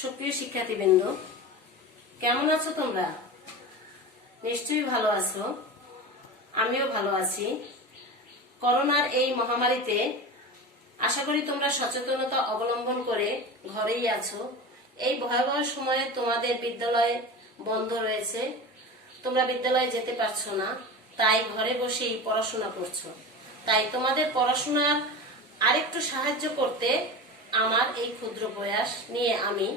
সুপ্রিয় শিক্ষার্থীবৃন্দ, কেমন আছো তোমরা? নিশ্চয়ই ভালো আছো। আমিও ভালো আছি। করোনার এই মহামারীতে আশা করি তোমরা সচেতনতা অবলম্বন করে ঘরেই আছো। এই ভয়াবহ সময়ে তোমাদের বিদ্যালয় বন্ধ রয়েছে, তোমরা বিদ্যালয়ে যেতে পারছো না, তাই ঘরে বসেই পড়াশোনা করছো। তাই তোমাদের পড়াশোনার আরেকটু সাহায্য করতে আমার এই ক্ষুদ্র প্রয়াস নিয়ে আমি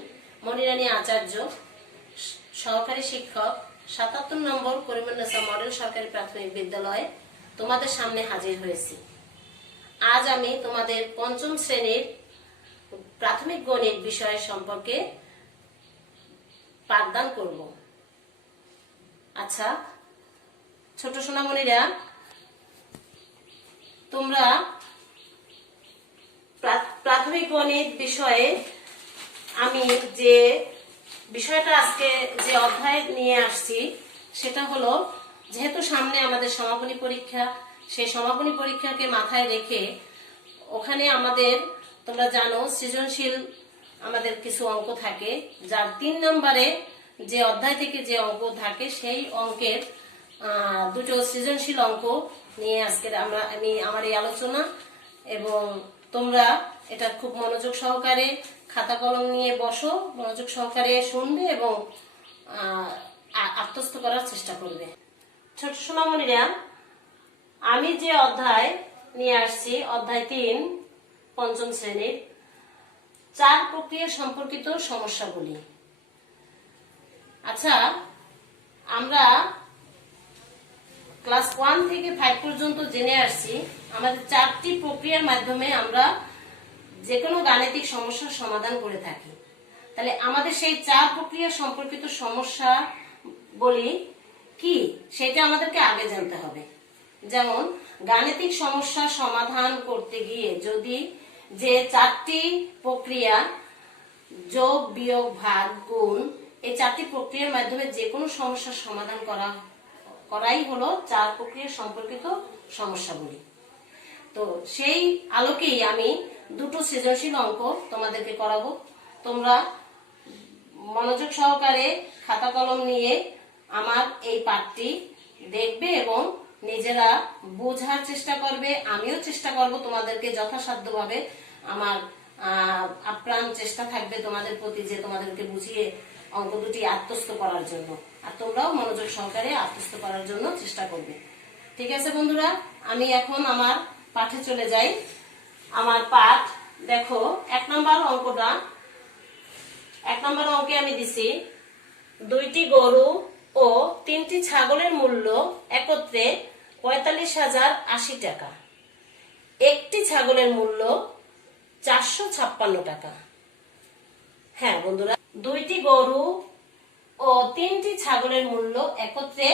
মনিরানী আচার্য, সহকারী শিক্ষক, ৭৭ নম্বর করিমুন্নেছা মডেল সরকারি প্রাথমিক বিদ্যালয়ে তোমাদের সামনে হাজির হয়েছি। আজ আমি তোমাদের পঞ্চম শ্রেণীর প্রাথমিক গণিত বিষয় সম্পর্কে পাঠদান করব। আচ্ছা ছোট সোনামণিরা, তোমরা প্রাথমিক গণিত বিষয়ে আমি যে বিষয়টা আজকে যে অধ্যায় নিয়ে আসছি সেটা হলো, যেহেতু সামনে আমাদের সমাপনী পরীক্ষা, সেই সমাপনী পরীক্ষাকে মাথায় রেখে ওখানে আমাদের তোমরা জানো সৃজনশীল আমাদের কিছু অঙ্ক থাকে, যার ৩ নম্বরে যে অধ্যায় থেকে যে অঙ্ক থাকে সেই অঙ্কের দুটো সৃজনশীল অঙ্ক নিয়ে আজকে আমি আমার এই আলোচনা। এবং তোমরা এটা খুব মনোযোগ সহকারে খাতা কলম নিয়ে বসো, মনোযোগ সহকারে শুনবে এবং আত্মস্থ করার চেষ্টা করবে। ছোট সোনামণিরা, আমি যে অধ্যায় নিয়ে আসছি, অধ্যায় ৩, পঞ্চম শ্রেণীর, ৪ প্রক্রিয়া সম্পর্কিত সমস্যাগুলি। আচ্ছা, আমরা ক্লাস 1 থেকে 5 পর্যন্ত জেনে আসছি আমাদের 4টি প্রক্রিয়ার মাধ্যমে আমরা যে কোনো গাণিতিক সমস্যার সমাধান করে থাকি। তাহলে আমাদের সেই 4 প্রক্রিয়া সম্পর্কিত সমস্যা বলি কি, সেটা আমাদেরকে আগে জানতে হবে। যেমন গাণিতিক সমস্যা সমাধান করতে গিয়ে যদি যে 4টি প্রক্রিয়া যোগ, বিয়োগ, ভাগ, গুণ, এই 4টি প্রক্রিয়ার মাধ্যমে যে কোনো সমস্যার সমাধান করাই হলো 4 প্রক্রিয়া সম্পর্কিত সমস্যাগুলি। তো সেই আলোকেই আমি দুটো সৃজনশীল অঙ্ক তোমাদেরকে করাবো। তোমরা মনোযোগ সহকারে খাতা কলম নিয়ে আমার এই পাঠটি দেখবে এবং নিজেরা বোঝার চেষ্টা করবে। আমিও চেষ্টা করব তোমাদেরকে যথাসাধ্যভাবে, আমার আপ্রাণ চেষ্টা থাকবে তোমাদের প্রতি যে তোমাদেরকে বুঝিয়ে অঙ্ক দুটি আত্মস্থ করার জন্য, আর তোমরাও মনোযোগ সহকারে আত্মস্থ করার জন্য চেষ্টা করবে। ঠিক আছে বন্ধুরা, আমি এখন আমার পাঠে চলে যাই। আমার পাঠ দেখো, 1 নম্বর অঙ্কটা। 1 নম্বর অঙ্কে আমি দিছি 2টি গরু ও 3টি ছাগলের মূল্য একত্রে 45,080 টাকা। একটি ছাগলের মূল্য 456 টাকা। হ্যাঁ বন্ধুরা, 2টি গরু ও 3টি ছাগলের মূল্য একত্রে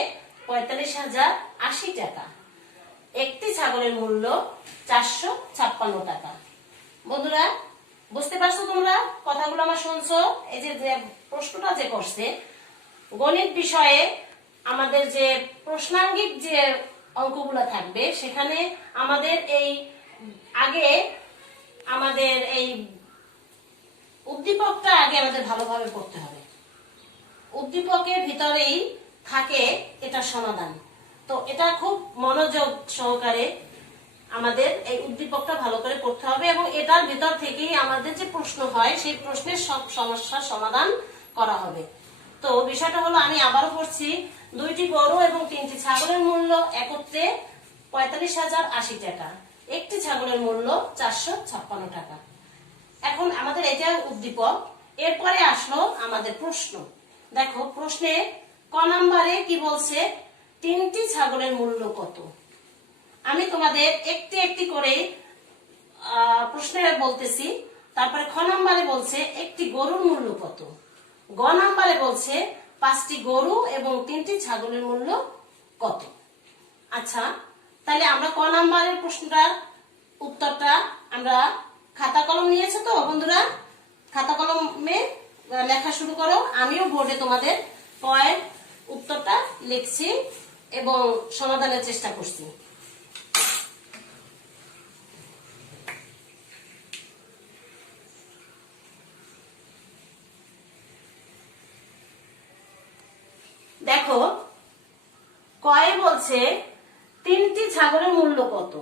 45,080 টাকা। একটি ছাগলের মূল্য 456 টাকা। বন্ধুরা বুঝতে পারছো তোমরা? কথাগুলো আমার শুনছো? এই যে প্রশ্নটা যে করছে, গণিত বিষয়ে আমাদের যে প্রশ্নাঙ্গিক যে অঙ্কগুলো থাকবে, সেখানে আমাদের এই উদ্দীপকটা আগে আমাদের ভালোভাবে পড়তে হবে। উদ্দীপকের ভিতরেই থাকে এটা সমাধান। তো এটা খুব মনোযোগ সহকারে আমাদের এই উদ্দীপকটা ভালো করে পড়তে হবে এবং এটার ভিতর থেকেই আমাদের যে প্রশ্ন হয় সেই প্রশ্নের সব সমস্যার সমাধান করা হবে। তো বিষয়টা হলো, আমি আবারও পড়ছি, 2টি গরু এবং 3টি ছাগলের মূল্য একত্রে 45,080 টাকা। একটি ছাগলের মূল্য 456 টাকা। এখন আমাদের এটা উদ্দীপক। এরপরে আসলো আমাদের প্রশ্ন। দেখো প্রশ্নে ক নম্বরে কি বলছে, 3টি ছাগলের মূল্য কত। আমি তোমাদের একটি একটি করে প্রশ্নে বলতেছি। তারপরে খ নম্বরে বলছে একটি গরুর মূল্য কত। গ নম্বরে বলছে 5টি গরু এবং 3টি ছাগলের মূল্য কত। আচ্ছা, তাহলে আমরা ক নম্বরের প্রশ্নটার উত্তরটা, আমরা খাতা কলম নিয়েছো তো বন্ধুরা? খাতা কলমে লেখা শুরু করো। আমিও বোর্ডে তোমাদের পয়ের উত্তরটা লিখছি এবং সমাধানের চেষ্টা করছি। দেখো কয়ে বলছে 3টি ছাগলের মূল্য কত।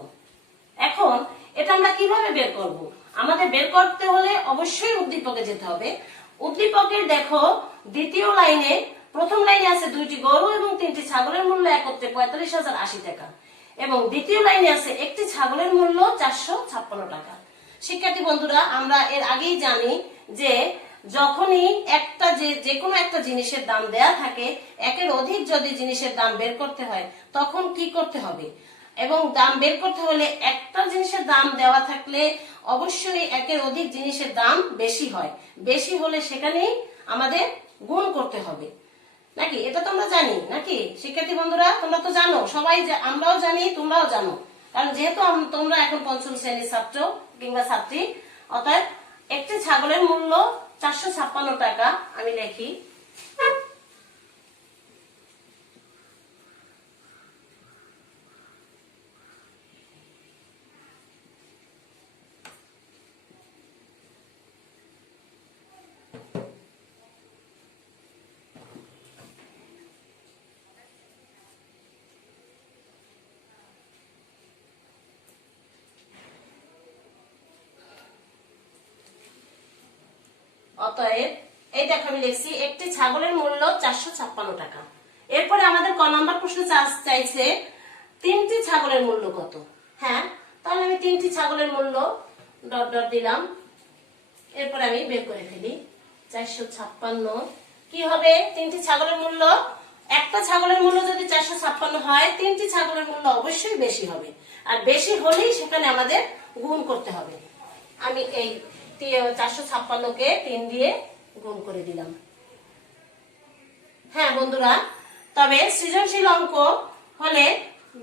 এখন এটা আমরা কিভাবে বের করব? আমাদের বের করতে হলে অবশ্যই উদ্দীপকে যেতে হবে। উদ্দীপকের দেখো দ্বিতীয় লাইনে, প্রথম লাইনে আছে 2টি গরু এবং 3টি ছাগলের মূল্য একত্রে 45,080 টাকা, এবং দ্বিতীয় লাইনে আছে একটি ছাগলের মূল্য 456 টাকা। শিক্ষার্থী বন্ধুরা, আমরা এর আগেই জানি যে যখনই একটা যে কোনো একটা জিনিসের দাম দেয়া থাকে, একের অধিক যদি জিনিসের দাম বের করতে হয় তখন কি করতে হবে, এবং দাম বের করতে হলে একটা জিনিসের দাম দেওয়া থাকলে অবশ্যই একের অধিক জিনিসের দাম বেশি হয়, বেশি হলে সেখানেই আমাদের গুণ করতে হবে, নাকি? এটা তোমরা জানি নাকি শিক্ষার্থী বন্ধুরা? তোমরা তো জানো, সবাই, আমরাও জানি, তোমরাও জানো, কারণ যেহেতু তোমরা এখন পঞ্চম শ্রেণীর ছাত্র কিংবা ছাত্রী। অতএব একটি ছাগলের মূল্য 456 টাকা। আমি লিখি অতএব এই দেখো আমি লিখছি একটি ছাগলের মূল্য 456 টাকা। এরপরে আমাদের ক নাম্বার প্রশ্ন চাইছে 3টি ছাগলের মূল্য কত। হ্যাঁ, তাহলে আমি 3টি ছাগলের মূল্য ডট ডট দিলাম। এরপরে আমি বের করে ফেলি 456 কি হবে 3টি ছাগলের মূল্য। একটা ছাগলের মূল্য যদি 456 হয়, 3টি ছাগলের মূল্য অবশ্যই বেশি হবে, আর বেশি হলেই সেখানে আমাদের গুণ করতে হবে। আমি এই 456 কে 3 দিয়ে গুণ করে দিলাম। হ্যাঁ বন্ধুরা, তবে সৃজনশীল অঙ্ক হলে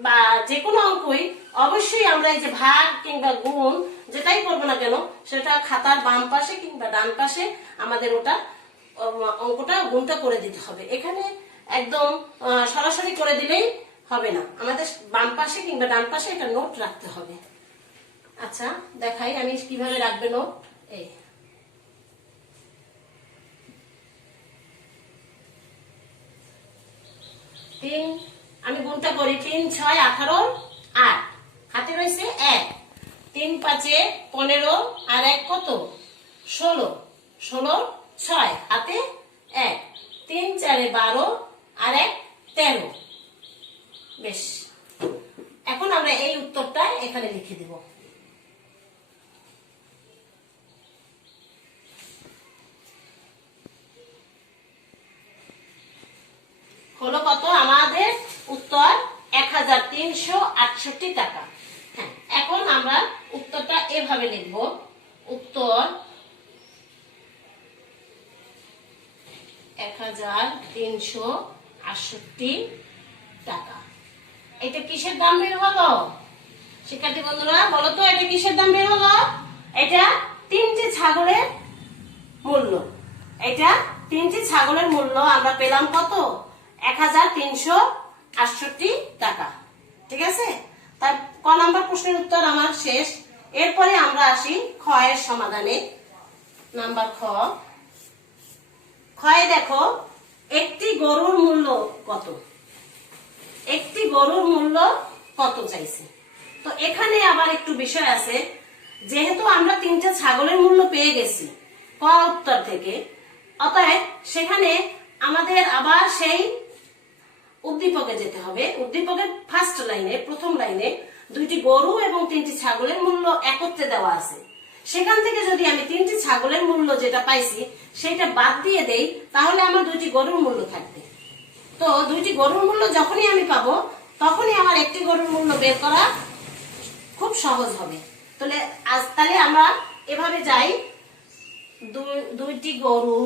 বা যে কোনো অঙ্কই অবশ্যই আমরা এই যে ভাগ কিংবা গুণ যেটাই করবো না কেন, সেটা খাতার বাম পাশে কিংবা ডান পাশে আমাদের ওটা অঙ্কটা গুণটা করে দিতে হবে। এখানে একদম সরাসরি করে দিলেই হবে না, আমাদের বাম পাশে কিংবা ডান পাশে একটা নোট রাখতে হবে। আচ্ছা দেখাই আমি কিভাবে রাখবে নোট। এই আমি গুণটা করি 3 6 18 8, হাতে রয়েছে 1, 3 5 15 আর 1 কত 16, 16 6 হাতে 1, 3 4 12 আর 1 13। বেশ, এখন আমরা এই উত্তরটা এখানে লিখে দেব। হলো কত আমাদের উত্তর 1368 টাকা। হ্যাঁ, এখন আমরা উত্তরটা এভাবে লিখব, উত্তর 1368 টাকা। এটা কিসের দাম বের হলো শিক্ষার্থী বন্ধুরা? বলো তো এটা কিসের দাম বের হলো? এটা 3টি ছাগলের মূল্য। এটা 3টি ছাগলের মূল্য আমরা পেলাম কত 1368 টাকা। ঠিক আছে, তাই ক নাম্বার প্রশ্নের উত্তর আমার শেষ। এরপরে আমরা আসি খ এর সমাধানে। নাম্বার খ, খয়ে দেখো একটি গরুর মূল্য কত, একটি গরুর মূল্য কত চাইছে। তো এখানে আবার একটু বিষয় আছে, যেহেতু আমরা 3টা ছাগলের মূল্য পেয়ে গেছি ক উত্তর থেকে, অতএব সেখানে আমাদের আবার সেই উদ্দীপকে যেতে হবে। উদ্দীপকের ফার্স্ট লাইনে, প্রথম লাইনে 2টি গরু এবং 3টি ছাগলের মূল্য একত্রে দেওয়া আছে। সেখান থেকে যদি আমি 3টি ছাগলের মূল্য যেটা পাইছি সেটা বাদ দিয়ে দেই, তাহলে আমার 2টি গরুর মূল্য থাকবে। তো 2টি গরুর মূল্য যখনই আমি পাবো, তখনই আমার একটি গরুর মূল্য বের করা খুব সহজ হবে। তাহলে আমরা এভাবে যাই, 2টি গরু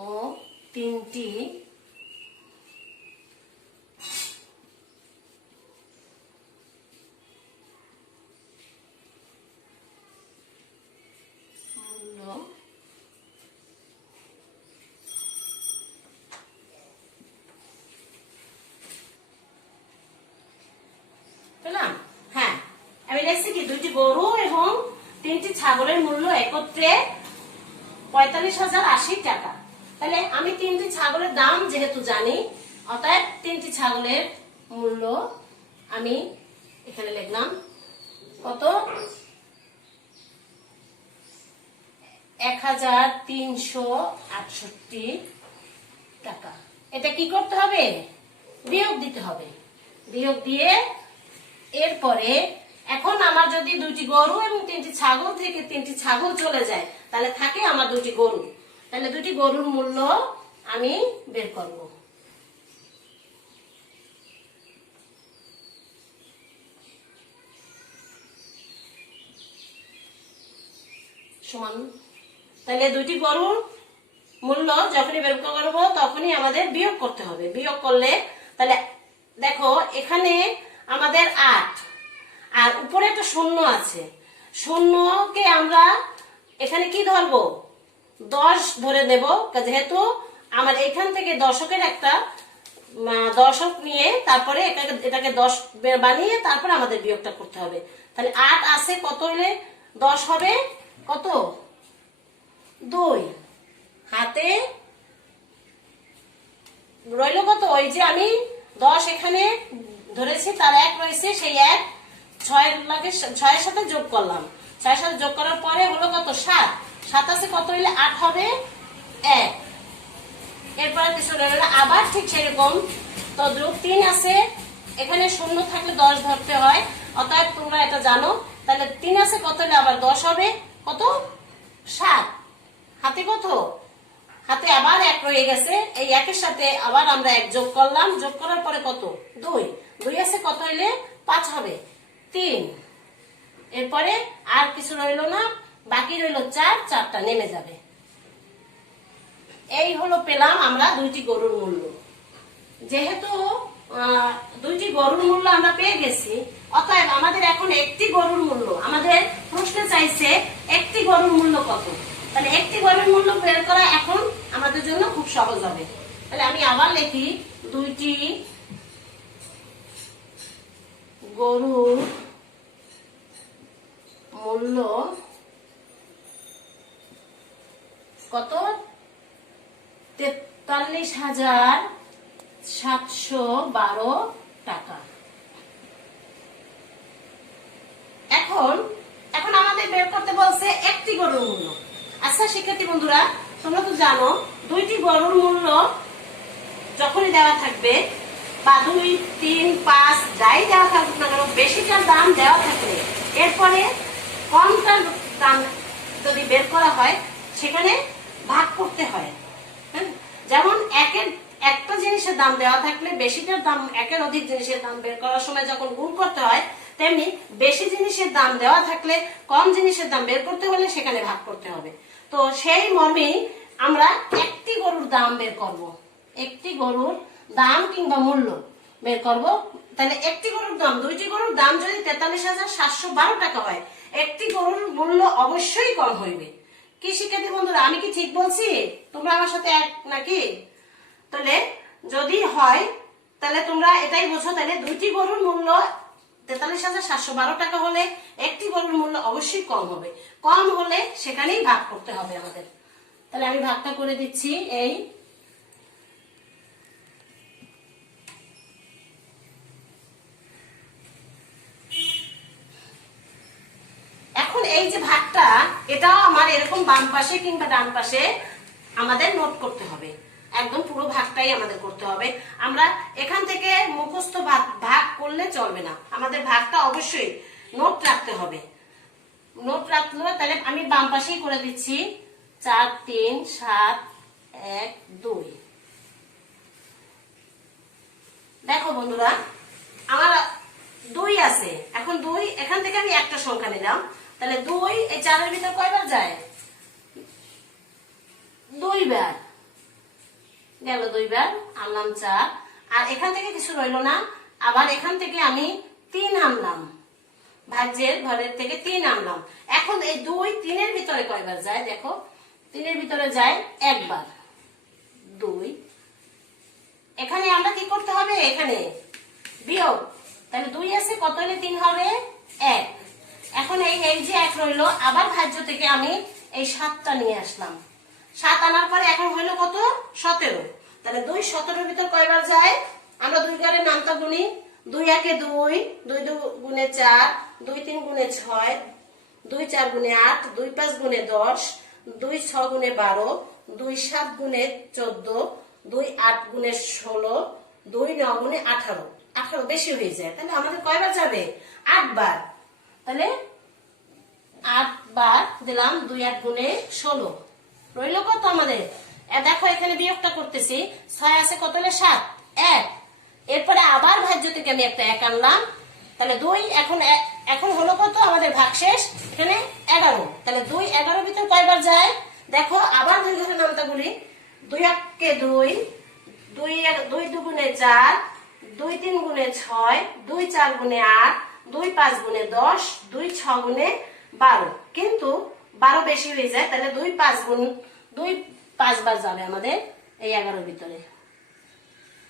ও 3টি পেলাম। হ্যাঁ, আমি লিখছি কি 2টি গরু এবং 3টি ছাগলের মূল্য একত্রে 45,080 টাকা। তাহলে আমি 3টি ছাগলের দাম যেহেতু জানি, অতএব 3টি ছাগলের মূল্য আমি এখানে লিখলাম কত, 1,368 টাকা। এটা কি করতে হবে? বিয়োগ দিতে হবে। বিয়োগ দিয়ে এরপরে এখন আমার যদি 2টি গরু এবং 3টি ছাগল থেকে 3টি ছাগল চলে যায়, তাহলে থাকে আমার 2টি গরু। তাহলে 2টি গরুর মূল্য আমি বের করব। সমান, তাহলে 2টি গরুর মূল্য যখনই বের করব তখনই আমাদের বিয়োগ করতে হবে। বিয়োগ করলে তাহলে দেখো এখানে আমাদের 8 আর উপরে একটা শূন্য আছে, শূন্যকে আমরা এখানে কি ধরবো? 10 ধরে নেব, যেহেতু আমার এখান থেকে দশকের একটা দশক নিয়ে তারপরে এটাকে 10 বানিয়ে তারপরে আমাদের বিয়োগটা করতে হবে। তাহলে 8 আছে, কত হলে 10 হবে? কত? 2। হাতে রইল কত? ওই যে আমি 10 এখানে ধরেছি, তার 1 রয়েছে, সেই 1 6 এর সাথে যোগ করলাম। 6 এর সাথে যোগ করার পরে হলো কত? 7। 7 আছে, কত হইলে 8 হবে? 1। এরপরে কিছু রইল আবার ঠিক সেরকম তদ্রুপ 3 আছে, এখানে শূন্য থাকলে 10 ধরতে হয়, অতএব তোমরা এটা জানো। তাহলে 3 আছে, কত হলে আবার 10 হবে? কত? 7। হাতে কত? হাতে আবার 1 রয়ে গেছে, এই 1 এর সাথে আবার আমরা 1 যোগ করলাম, যোগ করার পরে কত? 2। 2 আছে, কত হইলে 5 হবে? 3। এরপরে আর কিছু রইল না, বাকি রইল 4, 4টা নেমে যাবে। এই হলো পেলাম আমরা 2টি গরুর মূল্য। যেহেতু 2টি গরুর মূল্য আমরা পেয়ে গেছি, অতএব আমাদের এখন একটি গরুর মূল্য, আমাদের প্রশ্নে চাইছে একটি গরুর মূল্য কত। তাহলে একটি গরুর মূল্য বের করা এখন আমাদের জন্য খুব সহজ হবে। তাহলে আমি আবার লিখি 2টি গরুর মূল্য কত? 43,712 টাকা। এখন আমাদের বের করতে বলছে একটি গরুর মূল্য। আচ্ছা শিক্ষার্থী বন্ধুরা, তোমরা তো জানো 2টি গরুর মূল্য যখনই দেওয়া থাকবে বা 2, 3, 5 যাই দেওয়া থাকুক না কেন, বেশিটার দাম দেওয়া থাকলে এরপরে কমটার দাম যদি বের করা হয় সেখানে ভাগ করতে হয়। হ্যাঁ, যেমন একটা জিনিসের দাম দেওয়া থাকলে বেশিটার দাম, একের অধিক জিনিসের দাম বের করার সময় যখন গুণ করতে হয়, তেমনি বেশি জিনিসের দাম দেওয়া থাকলে কম জিনিসের দাম বের করতে হলে সেখানে ভাগ করতে হবে। তো সেই মর্মেই আমরা একটি গরুর দাম বের করব, একটি গরুর দাম কিংবা মূল্য বের করব। তাহলে একটি গরুর দাম, 2টি গরুর দাম যদি 43,712 টাকা হয়, একটি গরুর মূল্য অবশ্যই কম হইবে। কি শিক্ষার্থী বন্ধুরা, আমি কি ঠিক বলছি? তোমরা আমার সাথে এক নাকি? তাহলে যদি হয় তাহলে তোমরা এটাই বোঝো, তাহলে 2টি গরুর মূল্য 43,712 টাকা হলে একটি গরুর মূল্য অবশ্যই কম হবে। কম হলে সেখানেই ভাগ করতে হবে আমাদের। তাহলে আমি ভাগটা করে দিচ্ছি। এই এখন এই যে ভাগটা, এটাও আমার এরকম বাম পাশে কিংবা ডান পাশে আমাদের নোট করতে হবে। একদম পুরো ভাগটাই আমাদের করতে হবে। আমরা এখান থেকে মুখস্থ ভাগ করলে চলবে না, আমাদের ভাগটা অবশ্যই নোট রাখতে হবে। নোট রাখলে তাহলে আমি বাম পাশেই করে দিচ্ছি। 4, 3, 7, 1, 2। দেখো বন্ধুরা, আমার 2 আছে, এখন 2 এখান থেকে আমি একটা সংখ্যা নিলাম, তাহলে 2 এই 4 এর ভিতর কয়বার যায়? 2 বার গেল, 2 বার আনলাম 4, আর এখান থেকে কিছু রইল না। আবার এখান থেকে আমি 3 আনলাম, ভাজ্যের ঘরের থেকে 3 আনলাম। এখন এই 2, 3 এর ভিতরে কয়বার যায়? দেখো 3 এর ভিতরে যায় একবার, 2। এখানে আমরা কি করতে হবে? এখানে বিয়োগ। তাহলে 2 আছে, কত হলে 3 হবে? 1। এখন এই যে 1 রইল, আবার ভাজ্য থেকে আমি এই 7টা নিয়ে আসলাম, 7 আনার পরে এখন হলো কত 17। তাহলে 2 17 ভিতর কয়বার যায়? আমরা 2 ঘরে নামতা গুনি। 2 একে 2, 2 2 গুণে 4, 2 3 গুণে 6, 2 4 গুণে 8, 2 5 গুণে 10, 2 6 গুণে 12, 2 7 গুণে 14, 2 8 গুণে 16, 2 9 গুণে 18। 18 বেশি হয়ে যায়, তাহলে আমাদের কয়বার যাবে? 8 বার। তাহলে 8 বার দিলাম, 2 8 গুণে 16 রইল কত আমাদের? দেখো এখানে বিয়োগটা করতেছি, 6 আছে কত হলে 7 1। এরপরে আবার ভাজ্য থেকে আমি একটা 1 আনলাম, তাহলে 2 এখন হলো কত আমাদের ভাগশেষ এখানে 11। তাহলে 2 11 ভিতর কয়বার যায়? দেখো আবার 2 ঘরে নামতা বলি। 2 1 কে 2, 2 2 গুণে 4, 2 3 গুণে 6, 2 4 গুণে 8, 2 5 গুণে 10, 2 6 গুণে 12। কিন্তু 12 বেশি হয়ে যায়, তাহলে 2 5 বার যাবে আমাদের এই 11 ভিতরে।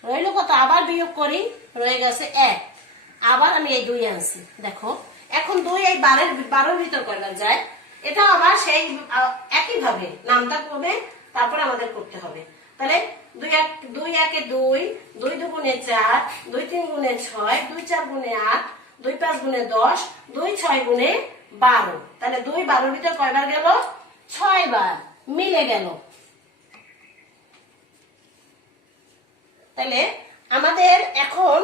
রইল কত? আবার বিয়োগ করি, রয়ে গেছে 1। আবার আমি এই 2 আনছি। দেখো এখন 2 এই 12 ভিতর কয়বার যায়? এটা আবার সেই একই ভাবে নামটা করবে, তারপর আমাদের করতে হবে। তাহলে 2 1 2, 2 2 গুণে 4, 2 3 গুণে 6, 2 4 গুণে 8, 2 5 গুণে 10, 2 6 গুণে 12। তাহলে 2 12 ভিতর কয়বার গেল? 6 বার, মিলে গেল। তাহলে আমাদের এখন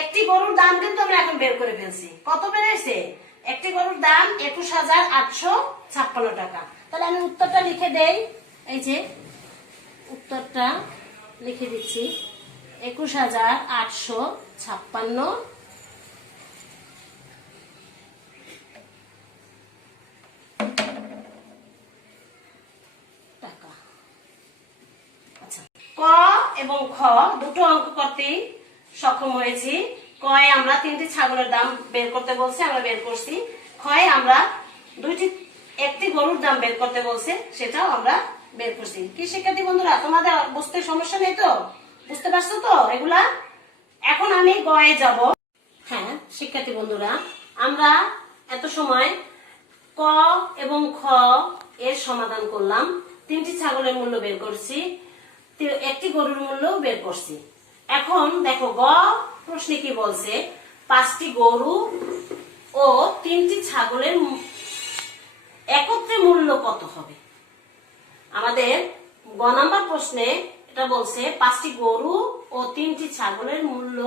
একটি গরুর দাম কিন্তু আমরা এখন বের করে ফেলছি। কত বেড়েছে? একটি গরুর দাম 21,856 টাকা। তাহলে আমি উত্তরটা লিখে দেই। এই যে উত্তরটা লিখে দিচ্ছি, 21,856 টাকা। আচ্ছা, ক এবং খ দুটো অঙ্ক করতেই সক্ষম হয়েছি। কয় আমরা 3টি ছাগলের দাম বের করতে বলছে, আমরা বের করছি। খয় আমরা একটি গরুর দাম বের করতে বলছে, সেটাও আমরা বের করছি। কি শিক্ষার্থী বন্ধুরা, তোমাদের বুঝতে সমস্যা নেই তো? বুঝতে পারছো তো এগুলা? এখন আমি গয়ে যাব। হ্যাঁ শিক্ষার্থী বন্ধুরা, আমরা এত সময় ক এবং খ এর সমাধান করলাম, 3টি ছাগলের মূল্য বের করছি, একটি গরুর মূল্য বের করছি। এখন দেখো গ প্রশ্নে কি বলছে, 5টি গরু ও 3টি ছাগলের একত্রে মূল্য কত হবে? আমাদের গ নাম্বার প্রশ্নে এটা বলছে 5টি গরু ও 3টি ছাগলের মূল্য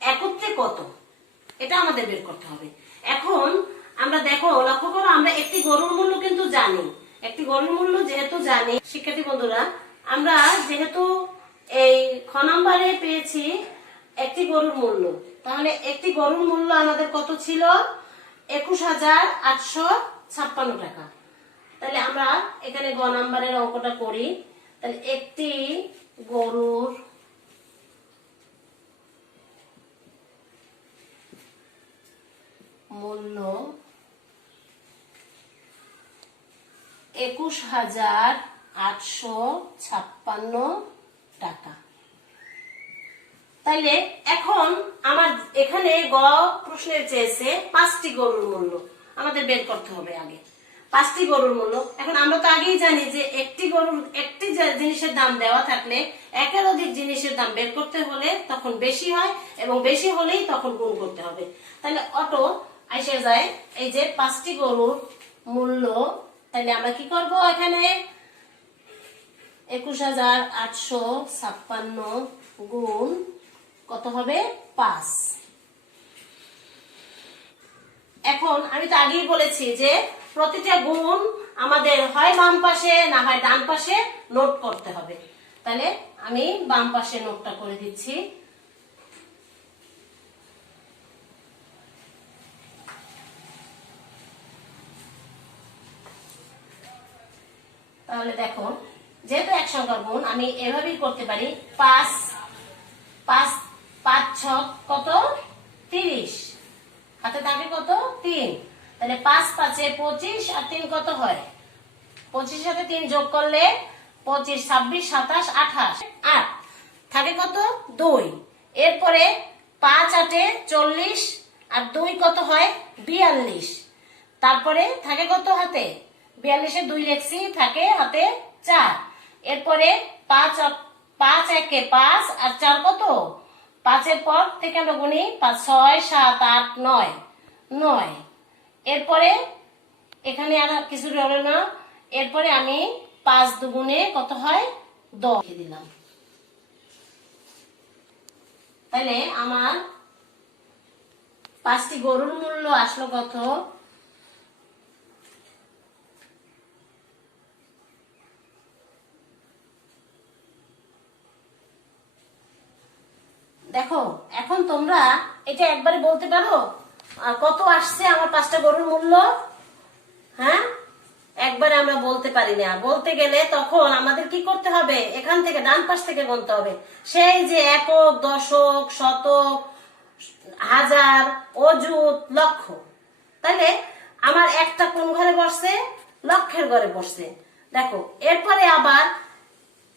একত্রে কত, এটা আমাদের বের করতে হবে। এখন আমরা দেখো লক্ষ্য করো, আমরা একটি গরুর মূল্য কিন্তু জানি। একটি গরুর মূল্য যেহেতু জানি শিক্ষার্থী বন্ধুরা, আমরা যেহেতু এই খ নাম্বারে পেয়েছি একটি গরুর মূল্য, তাহলে একটি গরুর মূল্য আমাদের কত ছিল? 21,856 টাকা। তাহলে আমরা এখানে গ নাম্বারের অঙ্কটা করি। তাহলে একটি গরুর মূল্য 21,856 টাকা। তাইলে এখন আমার এখানে গ প্রশ্নে চেয়েছে 5টি গরুর মূল্য আমাদের বের করতে হবে আগে। 5টি গরুর মূল্য, এখন আমরা তো আগেই জানি যে একটি জিনিসের দাম দেওয়া থাকলে একের অধিক জিনিসের দাম বের করতে হলে তখন বেশি হয়, এবং বেশি হলেই তখন গুণ করতে হবে। তাহলে অটো এসে যায় এই যে 5টি গরুর মূল্য। তাহলে আমরা কি করব, এখানে 21,856 গুণ কত হবে? 5। এখন আমি তো আগেই বলেছি যে প্রতিটা গুণ আমাদের হয় বাম পাশে না হয় ডান পাশে নোট করতে হবে। তাহলে আমি বাম পাশে নোটটা করে দিচ্ছি। তাহলে দেখো, যেহেতু এক সংখ্যার গুণ আমি এভাবেই করতে পারি। 5 5 5 6 কত? 30, হাতে থাকে কত? 3। তাহলে 5 5 এ 25 আর 3 কত হয়? 25 সাথে 3 যোগ করলে 25 26 27 28 8 থাকে কত? 2। এরপরে 5 8 40 আর 2 কত হয় 42। তারপরে থাকে কত হাতে 42 এ 2 লিখছি, থাকে হাতে 4। এরপরে 5 5 1 5 আর 4 কত 5 এর পর থেকে আমরা গুনি 5 6 7 8 9 9। এরপরে এখানে আর কিছু রইল না। এরপরে আমি 5 দুগুণে কত হয় 10 দিলাম। তাহলে আমার 5টি গরুর মূল্য আসলো কত, দেখো এখন তোমরা এটা একবারে বলতে পারো কত আসছে আমার 5টা গরুর মূল্য? হ্যাঁ, একবারে আমরা বলতে পারি না। বলতে গেলে তখন আমাদের কি করতে হবে, এখান থেকে ডান পাশ থেকে গুনতে হবে। সেই যে একক, দশক, শতক, হাজার, অযুত, লক্ষ। তাহলে আমার একটা কোন ঘরে বসছে, লক্ষের ঘরে বসছে। দেখো এরপরে আবার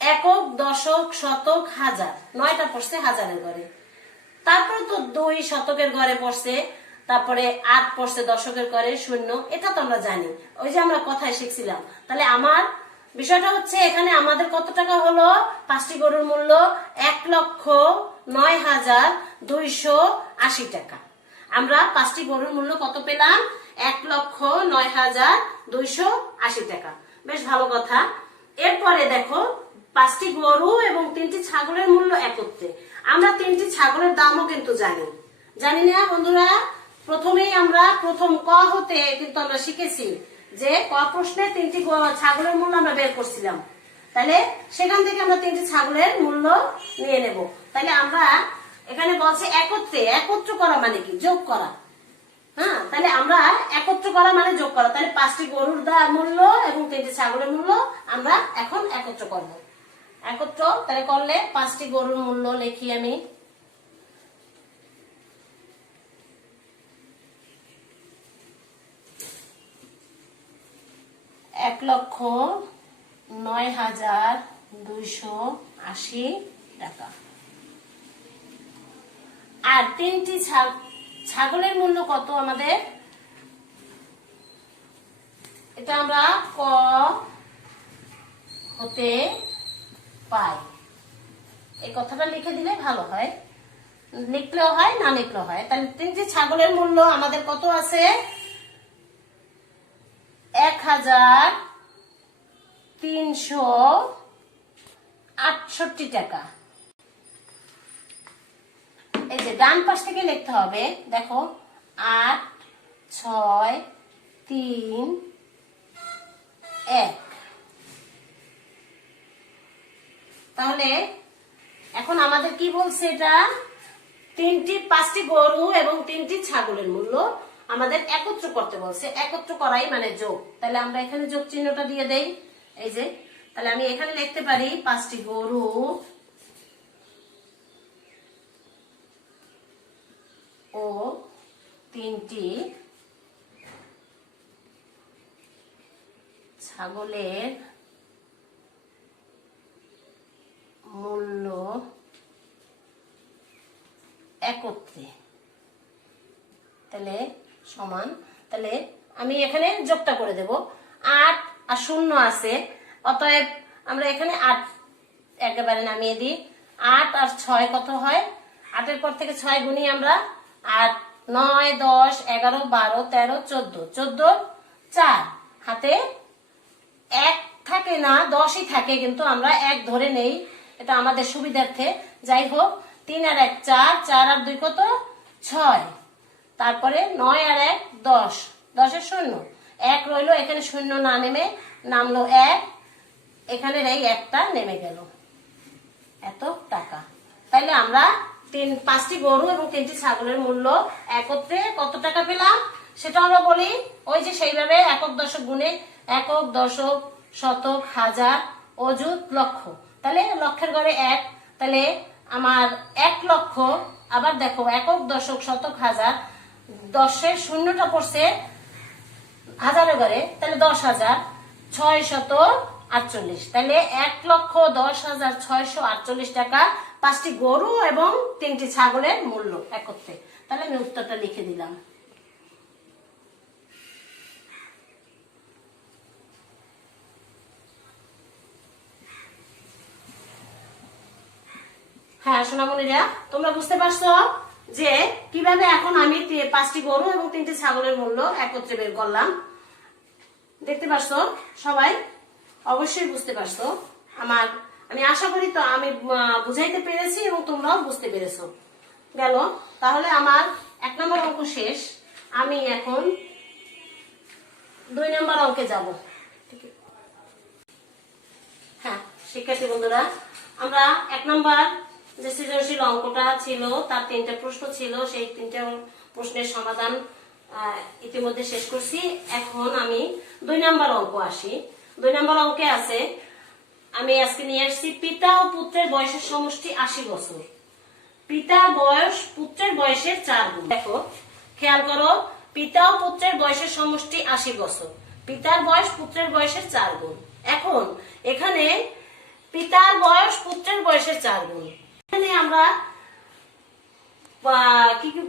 একক, দশক, শতক, হাজার, 9টা পড়ছে হাজারের ঘরে। তারপরে তো 2 শতকের ঘরে পড়ছে, তারপরে 8 পড়ছে দশকের ঘরে, 0। এটা তো আমরা জানি, ওই যে আমরা কথায় শিখছিলাম। তাহলে আমার বিষয়টা হচ্ছে এখানে আমাদের কত টাকা হলো, 5টি গরুর মূল্য 1,09,280 টাকা। আমরা 5টি গরুর মূল্য কত পেলাম, 1,09,280 টাকা। বেশ ভালো কথা। এরপরে দেখো 5টি গরু এবং 3টি ছাগলের মূল্য একত্রে। আমরা 3টি ছাগলের দামও কিন্তু জানি না বন্ধুরা। প্রথমেই আমরা প্রথম ক হতে কিন্তু আমরা শিখেছি যে ক প্রশ্নে 3টি ছাগলের মূল্য আমরা বের করছিলাম। তাহলে সেখান থেকে আমরা 3টি ছাগলের মূল্য নিয়ে নেব। তাহলে আমরা এখানে বলছে একত্রে, একত্র করা মানে কি, যোগ করা। হ্যাঁ, তাহলে আমরা একত্র করা মানে যোগ করা। তাহলে 5টি গরুর মূল্য এবং 3টি ছাগলের মূল্য আমরা এখন একত্র করব। একত্র তাহলে করলে 5টি গরুর মূল্য লিখি আমি। এক 1,09,280 টাকা। আর 3টি ছাগলের মূল্য কত আমাদের, এটা আমরা ক হতে পাই। এই কথাটা লিখে দিলে ভালো হয়, লিখলেও হয় না লিখলেও হয়। তাহলে 3টি ছাগলের মূল্য আমাদের কত আছে, 1,368 টাকা। এই যে ডান পাশ থেকে লিখতে হবে, দেখো 8 6 3 1। তাহলে এখন আমাদের কি বলছে, এটা 5টি গরু এবং 3টি ছাগলের মূল্য আমাদের একত্র করতে বলছে। একত্র করাই মানে যোগ। তাহলে আমরা এখানে যোগ চিহ্নটা দিয়ে দেই। এই যে তাহলে আমি এখানে লিখতে পারি 5টি গরু ও 3টি ছাগলের মূল্য একত্রে। তাহলে সমান, তাহলে আমি এখানে যোগটা করে দেব। 8 আর 0 আছে, অতএব আমরা এখানে 8 একেবারে নামিয়ে দিই। 8 আর 6 কত হয়, 8 এর পর থেকে 6 গুনি আমরা। 8 9 10 11 12 13 14, 14 4, হাতে 1 থাকে না, 10ই থাকে, কিন্তু আমরা 1 ধরে নেই, এটা আমাদের সুবিধার্থে। যাই হোক, 3 আর 1 4, 4 আর 2 কত 6, তারপরে 9 আর 1 10, 10 এর 0 1 রইলো, এখানে 0 না নেমে নামলো 1, এখানে এই 1টা নেমে গেল, এত টাকা। তাইলে আমরা 5টি গরু এবং 3টি ছাগলের মূল্য একত্রে কত টাকা পেলাম সেটা আমরা বলি। ওই যে সেইভাবে একক দশক গুণে একক, দশক, শতক, হাজার, অযুত, লক্ষ। তাহলে লক্ষের ঘরে 1, তাহলে আমার 1 লক্ষ। আবার দেখো একক, দশক, শতক, হাজার, 10-এর 0টা পড়ছে হাজারের ঘরে, তাহলে 10,648। তাহলে 1,10,648 টাকা 5টি গরু এবং 3টি ছাগলের মূল্য একত্রে। তাহলে আমি উত্তরটা লিখে দিলাম। হ্যাঁ সোনামণিরা, তোমরা বুঝতে পারছো যে কিভাবে এখন আমি 5টি গরু এবং 3টি ছাগলের মূল্য একত্রে বের করলাম। দেখতে পারছো সবাই? অবশ্যই বুঝতে পারছো। আমি আশা করি তো আমি বুঝাইতে পেরেছি এবং তোমরাও বুঝতে পেরেছো। গেল, তাহলে আমার 1 নম্বর অঙ্ক শেষ। আমি এখন 2 নম্বর অঙ্কে যাব। হ্যাঁ শিক্ষার্থী বন্ধুরা, আমরা 1 নম্বর যে সৃজনশীল অঙ্কটা ছিল তার 3টা প্রশ্ন ছিল, সেই 3টা প্রশ্নের সমাধান ইতিমধ্যে শেষ করছি। এখন আমি 2 নম্বর অঙ্ক আসি। 2 নম্বর অঙ্কে আছে, আমি আজকে নিয়ে আসছি পিতা ও পুত্রের বয়সের সমষ্টি 80 বছর। পিতার বয়স পুত্রের বয়সের 4 গুণ। দেখো খেয়াল করো, পিতা ও পুত্রের বয়সের সমষ্টি 80 বছর, পিতার বয়স পুত্রের বয়সের 4 গুণ। এখন এখানে পিতার বয়স পুত্রের বয়সের 4 গুণ। এখানে আমরা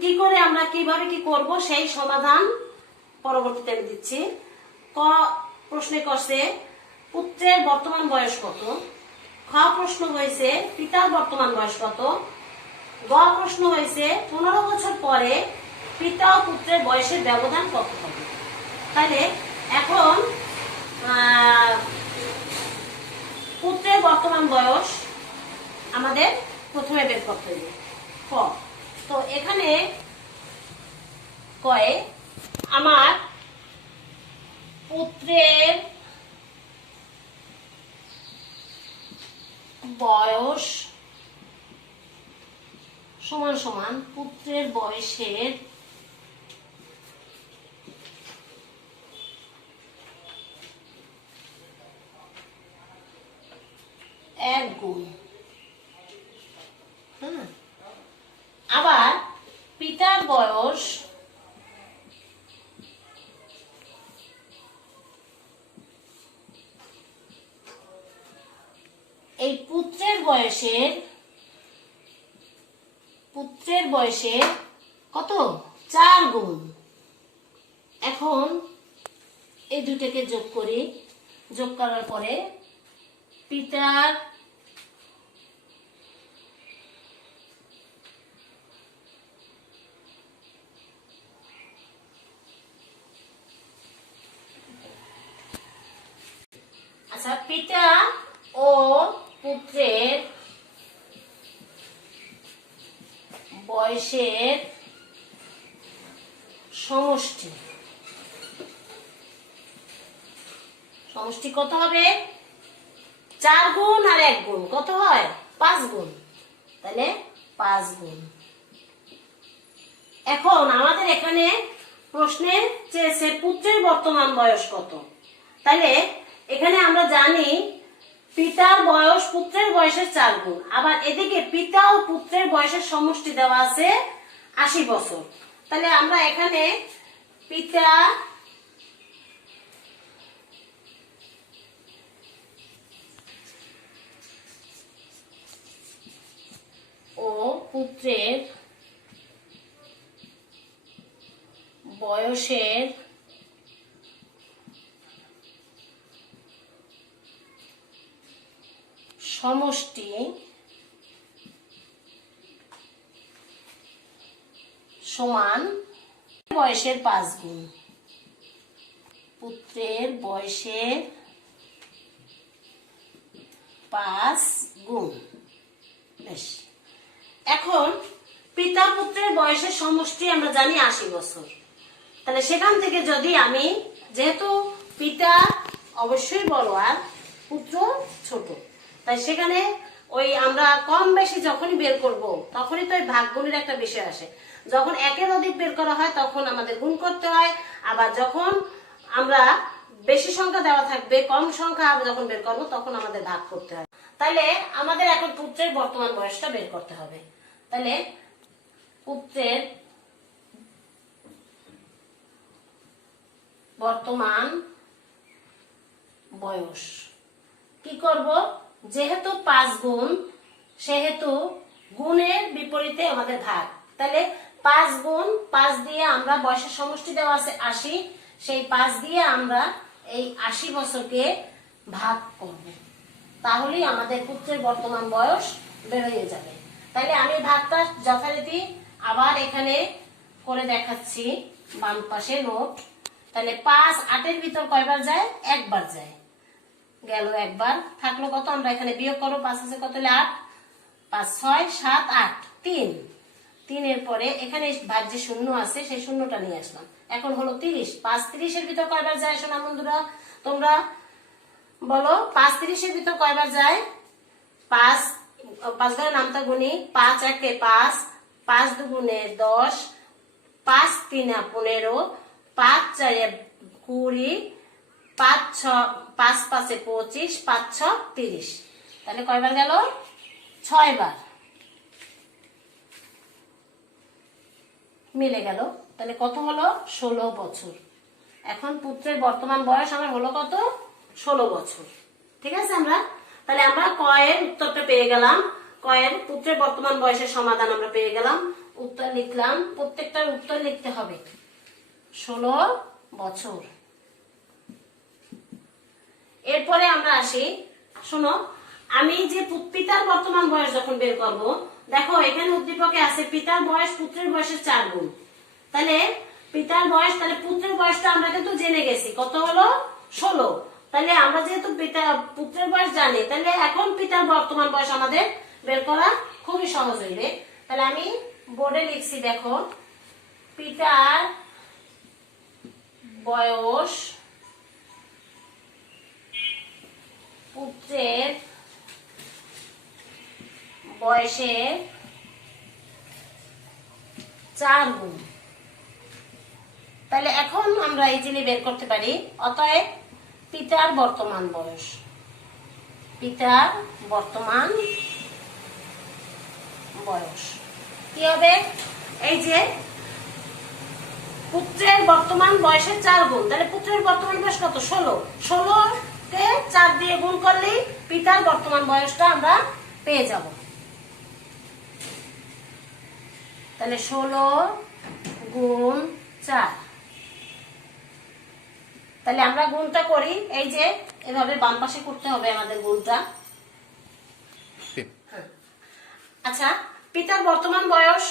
কি করে আমরা কিভাবে কি করব সেই সমাধান পরবর্তীতে আমি দিচ্ছি। ক প্রশ্নে করছে পুত্রের বর্তমান বয়স কত, খ প্রশ্ন হয়েছে পিতার বর্তমান বয়স কত, গ প্রশ্ন হয়েছে 15 বছর পরে পিতা ও পুত্রের বয়সের ব্যবধান কত হবে। তাহলে এখন পুত্রের বর্তমান বয়স আমাদের প্রথমে বের করতে হবে। ক তো এখানে কয়ে আমার পুত্রের বয়স সমান সমান পুত্রের বয়সের 1 গুণ। আবার পিতার বয়স এই পুত্রের বয়সে কত 4 গুণ। এখন এই দুটাকে যোগ করি, যোগ করার পরে পিতার পিতা ও পুত্রের বয়সের সমষ্টি কত হবে? 4 গুণ আর 1 গুণ কত হয়? 5 গুণ। তাহলে 5 গুণ। এখন আমাদের এখানে প্রশ্নে চেয়েছে পুত্রের বর্তমান বয়স কত। তাহলে এখানে আমরা জানি পিতার বয়স পুত্রের বয়সের 4 গুণ। আবার এদিকে পিতা ও পুত্রের বয়সের সমষ্টি দেওয়া আছে 80 বছর। তাহলে আমরা এখানে পিতা ও পুত্রের বয়সের সমষ্টি সমান বয়সের 5 গুণ। পুত্রের বয়সের 5 গুণ। বেশ, এখন পিতা পুত্রের বয়সের সমষ্টি আমরা জানি 80 বছর। তাহলে সেখান থেকে যদি আমি, যেহেতু পিতা অবশ্যই বড় আর পুত্র ছোট, তাই সেখানে ওই আমরা কম বেশি যখনই বের করব তখনই তো ভাগগুণের একটা বিষয় আসে। যখন 1-এর অধিক বের করা হয় তখন আমাদের গুণ করতে হয়, আবার যখন আমরা বেশি সংখ্যা দেওয়া থাকবে কম সংখ্যা যখন বের করব তখন আমাদের ভাগ করতে হয়। তাহলে আমাদের এখন পুত্রের বর্তমান বয়সটা বের করতে হবে। তাহলে পুত্রের বর্তমান বয়স কি করব? যেহেতু 5 গুণ সেহেতু গুণের বিপরীতে আমাদের ভাগ। তাহলে 5 গুণ 5 দিয়ে আমরা বয়সের সমষ্টি দেওয়া আছে 80, সেই 5 দিয়ে আমরা এই 80 বছরকে ভাগ করব, তাহলেই আমাদের পুত্রের বর্তমান বয়স বের হয়ে যাবে। তাহলে আমি ভাগটা যথারীতি আবার এখানে করে দেখাচ্ছি, বাম পাশে নোট। তাহলে 5 8-এর ভিতর কয়বার যায়? একবার যায়, গেল একবার, থাকলো কত? আমরা এখানে বিয়োগ করবো, 5 আছে কত হলে 8, 5 6 7 8, 3, 3-এর পরে এখানে ভাজ্যে শূন্য আছে, সেই শূন্যটা নিয়ে আসলাম, এখন হলো 30। 5 30-এর ভিতর কয়বার যায় সোনা বন্ধুরা? তোমরা বলো, 5 30-এর ভিতর কয়বার যায়? 5 ঘরে নামতা গুনি, 5 1 5, 5 2 10, 5 3 15, 5 4 20, 5 5 5 25, 5 6 30। তাহলে কয়বার গেল? 6 বার মিলে গেল। তাহলে কত হলো? 16 বছর। এখন পুত্রের বর্তমান বয়স আমার হলো কত? 16 বছর। ঠিক আছে? তাহলে আমরা কয়ের উত্তরটা পেয়ে গেলাম, কয়ের পুত্রের বর্তমান বয়সের সমাধান আমরা পেয়ে গেলাম। উত্তর লিখলাম, প্রত্যেকটার উত্তর লিখতে হবে 16 বছর। এরপরে আমরা আসি, শোনো, আমি যে পিতার বর্তমান বয়স যখন বের করব, দেখো এখানে উদ্দীপকে আছে পিতার বয়স পুত্রের বয়সের 4 গুণ। তাহলে পিতার বয়স, তাহলে পুত্রের বয়সটা আমরা কিন্তু জেনে গেছি, কত হলো? 16। তাহলে আমরা যেহেতু পুত্রের বয়স জানি, তাহলে এখন পিতার বর্তমান বয়স আমাদের বের করা খুবই সহজ হইবে। তাহলে আমি বোর্ডে লিখছি, দেখো, পিতার বয়স পুত্রের বয়সের 4 গুণ। তাহলে এখন আমরা ইজিলি বের করতে পারি, অতএব পিতার বর্তমান বয়স, পিতার বর্তমান বয়স কি হবে? এই যে পুত্রের বর্তমান বয়সের 4 গুণ, তাহলে পুত্রের বর্তমান বয়স কত? 16। 16-কে 4 দিয়ে গুণ করলেই পিতার বর্তমান বয়সটা আমরা পেয়ে যাব। তাহলে 16 গুণ 4। তাহলে আমরা গুণটা করি, এই যে এভাবে বাম পাশে করতে হবে আমাদের গুণটা। আচ্ছা, পিতার বর্তমান বয়স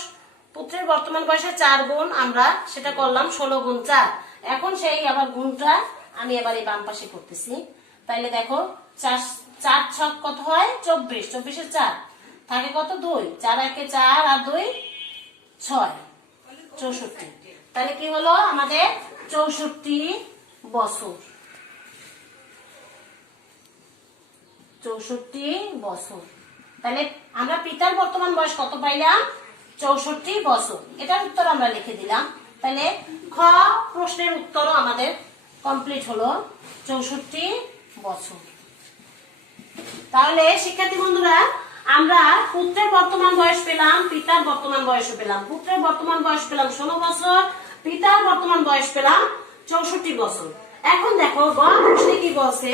পুত্রের বর্তমান বয়সের 4 গুণ, আমরা সেটা করলাম 16 গুণ 4। এখন সেই আবার গুণটা আমি এবার এই বাম পাশে করতেছি। তাইলে দেখো 4 6 কত হয়? 24, 24-এর 4 থাকে কত? 2, 4 1 4 আর 2 6, 64। তাহলে কি হলো? আমাদের 64 বছর। 64 বছর। তাহলে আমরা পিতার বর্তমান বয়স কত পাইলাম? 64 বছর। এটার উত্তর আমরা লিখে দিলাম। তাহলে খ প্রশ্নের উত্তরও আমাদের কমপ্লিট হলো, 64 বছর। তাহলে শিক্ষার্থী বন্ধুরা, আমরা পুত্রের বর্তমান বয়স পেলাম, পিতার বর্তমান বয়সও পেলাম। পুত্রের বর্তমান বয়স পেলাম 16 বছর, পিতার বর্তমান বয়স পেলাম 64 বছর। এখন দেখো গ প্রশ্নে কি বলছে?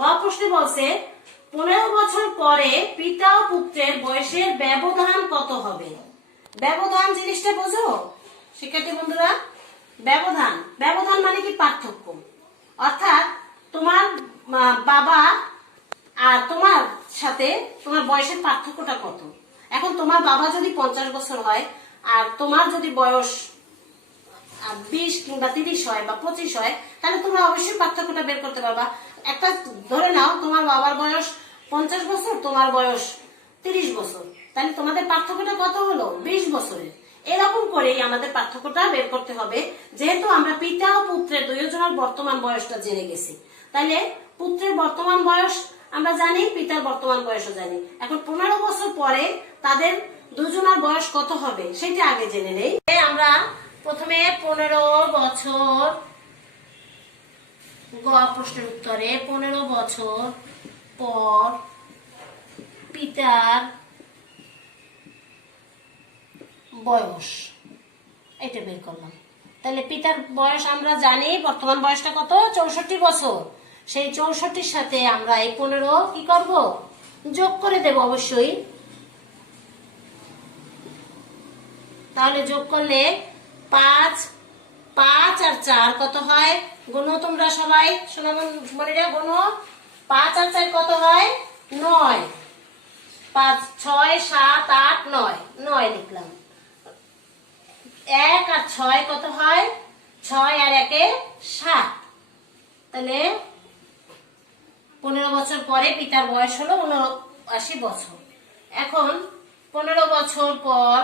গ প্রশ্নে বলছে 15 বছর পরে পিতা ও পুত্রের বয়সের ব্যবধান কত হবে? ব্যবধান জিনিসটা বোঝো শিক্ষার্থী বন্ধুরা? ব্যবধান, ব্যবধান মানে কি? পার্থক্য। অর্থাৎ তোমার বাবা আর তোমার সাথে তোমার বয়সের পার্থক্যটা কত। এখন তোমার বাবা যদি 50 বছর হয় আর তোমার যদি বয়স 20 কিংবা 30 হয় বা 25 হয়, তাহলে তোমরা অবশ্যই পার্থক্যটা বের করতে পারবা। একটা ধরে নাও তোমার বাবার বয়স 50 বছর, তোমার বয়স 30 বছর, তাহলে তোমাদের পার্থক্যটা কত হলো? 20 বছরের। এরকম করেই আমাদের পার্থক্যটা বের করতে হবে, যেহেতু আমরা পিতা ও পুত্রের দুইজনের বর্তমান বয়সটা জেনে গেছি। তাহলে পুত্রের বর্তমান বয়স আমরা জানি, পিতার বর্তমান বয়সও জানি। এখন 15 বছর পরে তাদের দুজনের বয়স কত হবে সেটা আগে জেনে নেই। আমরা প্রথমে 15 বছর, গ প্রশ্নের উত্তরে 15 বছর পর পিতার বয়স এটা বের করলাম। তাহলে পিতার বয়স আমরা জানি, বর্তমান বয়সটা কত? 64 বছর। সেই 64-র সাথে আমরা এই 15 কি করব? যোগ করে দেব অবশ্যই। তাহলে যোগ করলে 5, 5 আর 4 কত হয়? গুণ তোমরা সবাই সোনামণিরা গুণ। 5 আর 4 কত হয়? 9। 5, 6, 7, 8, 9, 9 লিখলাম। 1 আর 6 কত হয়? 6 আর 1 7। তাহলে 15 বছর পরে পিতার বয়স হলো 79 বছর। এখন 15 বছর পর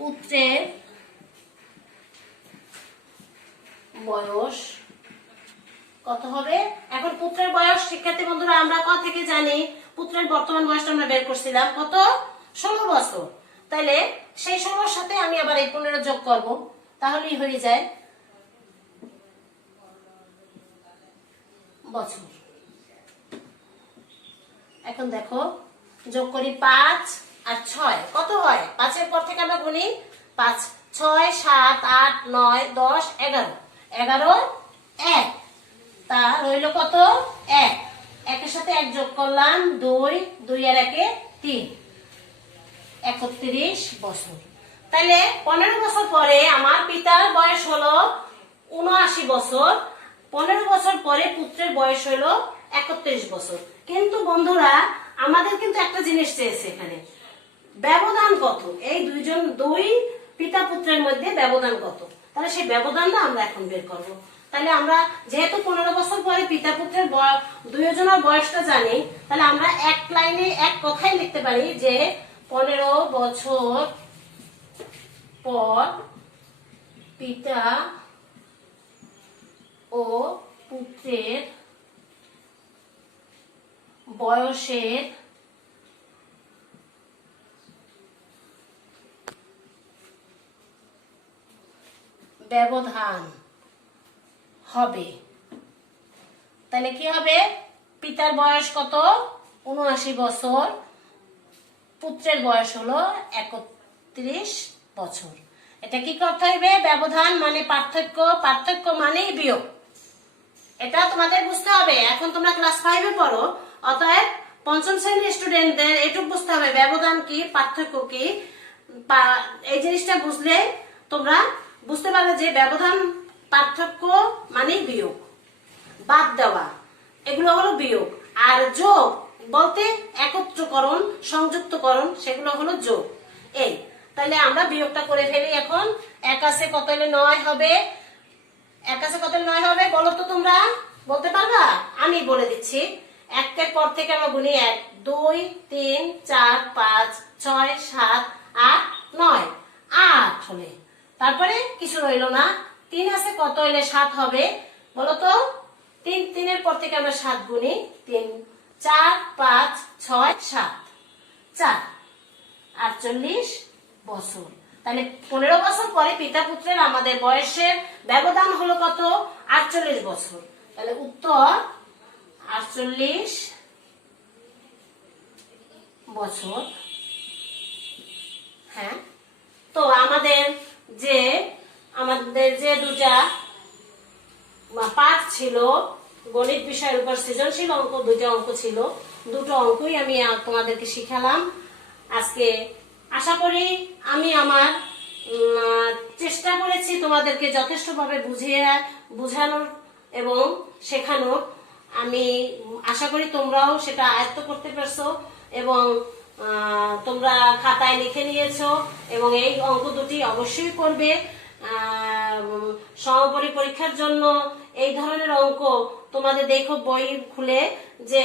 পুত্রের বয়স কত হবে? এখন পুত্রের বয়স শিক্ষার্থী বন্ধুরা আমরা কত থেকে জানি? পুত্রের বর্তমান বয়সটা আমরা বের করছিলাম কত? 16 বছর। তাইলে সেই 16 সাথে আমি আবার এই 15 যোগ করব, তাহলেই হয়ে যায় বছর। এখন দেখো যোগ করি 5 আর 6 কত হয়? 5 এর পর থেকে আমরা গুনি 5, 6, 7, 8, 9, 10, 11, 11, 1 তা রইল কত? 1। 1 এর সাথে 1 যোগ করলাম 2, 2 আর 1 3, 31 বছর। তাহলে 15 বছর পরে আমার পিতার বয়স হলো 79 বছর। 15 বছর পরে পুত্রের বয়স হলো 31 বছর। কিন্তু বন্ধুরা আমাদের কিন্তু একটা জিনিস চেয়েছে এখানে, ব্যবধান কত? এই দুই পিতা পুত্রের মধ্যে ব্যবধান কত? তাহলে সেই ব্যবধানটা আমরা এখন বের করব। তাহলে আমরা যেহেতু 15 বছর পরে পিতা পুত্রের দুইজনের বয়সটা জানি, তাহলে আমরা এক লাইনে এক কথাই লিখতে পারি যে 15 বছর পর পিতা ও পুত্রের বয়সের ব্যবধান হবে। তাহলে কি হবে? পিতার বয়স কত? 79 বছর, পুত্রের বয়স হলো 31 বছর। এটা কি করতে হবে? ব্যবধান মানে পার্থক্য, পার্থক্য মানেই বিয়োগ। এটা তোমাদের বুঝতে হবে। এখন তোমরা ক্লাস 5 এ পড়ো, অতএব পঞ্চম শ্রেণীর স্টুডেন্টদের এটুকু বুঝতে হবে ব্যবধান কি, পার্থক্য কি। এই জিনিসটা বুঝলে তোমরা বুঝতে পারবে যে ব্যবধান, পার্থক্য মানেই বিয়োগ, বাদ দেওয়া, এগুলো হলো বিয়োগ। আর যোগ বলতে একত্রকরণ, সংযুক্তকরণ, সেগুলো হলো যোগ। এই তাহলে আমরা বিয়োগটা করে ফেলি এখন। 1 আছে কত হলে 9 হবে? 1 আছে কত হলে 9 হবে বলো তো তোমরা? বলতে পারবা? আমি বলে দিচ্ছি। 1 এর পর থেকে আমরা গুনি 1, 2, 3, 4, 5, 6, 7, 8, 9, 8 হলে তারপরে কিছু রইল না। 3 আছে কত হলে 7 হবে বলো তো? 3 এর পর থেকে আমরা 7 গুনি। 3, 4, 5, 6, 7, 4, 48 বছর। তাহলে 15 বছর পরে পিতা পুত্রের আমাদের বয়সের ব্যবধান হলো কত? 48 বছর। তাহলে উত্তর 48 বছর। হ্যাঁ, তো আমাদের যে দুটা পাঠ ছিল গণিত বিষয়ের উপর, সৃজনশীল অঙ্ক, দুটো অঙ্ক ছিল, দুটো অঙ্কই আমি তোমাদেরকে শিখালাম আজকে। আশা করি আমি আমার চেষ্টা করেছি তোমাদেরকে যথেষ্টভাবে বুঝানোর এবং শেখানোর। আমি আশা করি তোমরাও সেটা আয়ত্ত করতে পারছো এবং তোমরা খাতায় লিখে নিয়েছো এবং এই অঙ্ক দুটি অবশ্যই করবে। সমাপনী পরীক্ষার জন্য এই ধরনের অঙ্ক তোমাদের দেখো বই খুলে যে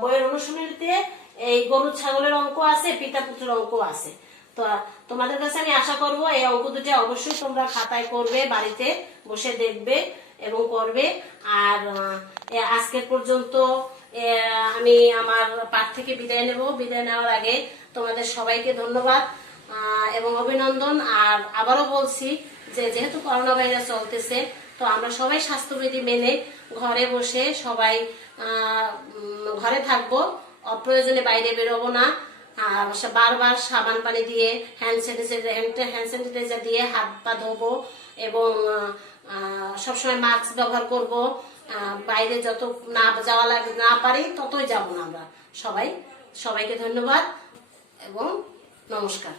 বইয়ের অনুশীলনীতে এই গরু ছাগলের অঙ্ক আছে, পিতা পুত্রের অঙ্ক আছে। তো তোমাদের কাছে আমি আশা করব এই অঙ্ক দুটি অবশ্যই তোমরা খাতায় করবে, বাড়িতে বসে দেখবে এবং করবে। আর আজকের পর্যন্ত আমি আমার পাঠ থেকে বিদায় নেব। বিদায় নেওয়ার আগে তোমাদের সবাইকে ধন্যবাদ এবং অভিনন্দন। আর আবারও বলছি যে যেহেতু করোনা ভাইরাস চলতেছে, তো আমরা সবাই স্বাস্থ্যবিধি মেনে ঘরে বসে সবাই ঘরে থাকবো, অপ্রয়োজনে বাইরে বেরোবো না। বারবার সাবান পানি দিয়ে হ্যান্ড স্যানিটাইজার দিয়ে হাত পা ধোবো এবং সবসময় মাস্ক ব্যবহার করব। বাইরে যত না যাওয়া লাগে না পারি ততই যাব না আমরা সবাই সবাইকে ধন্যবাদ এবং নমস্কার।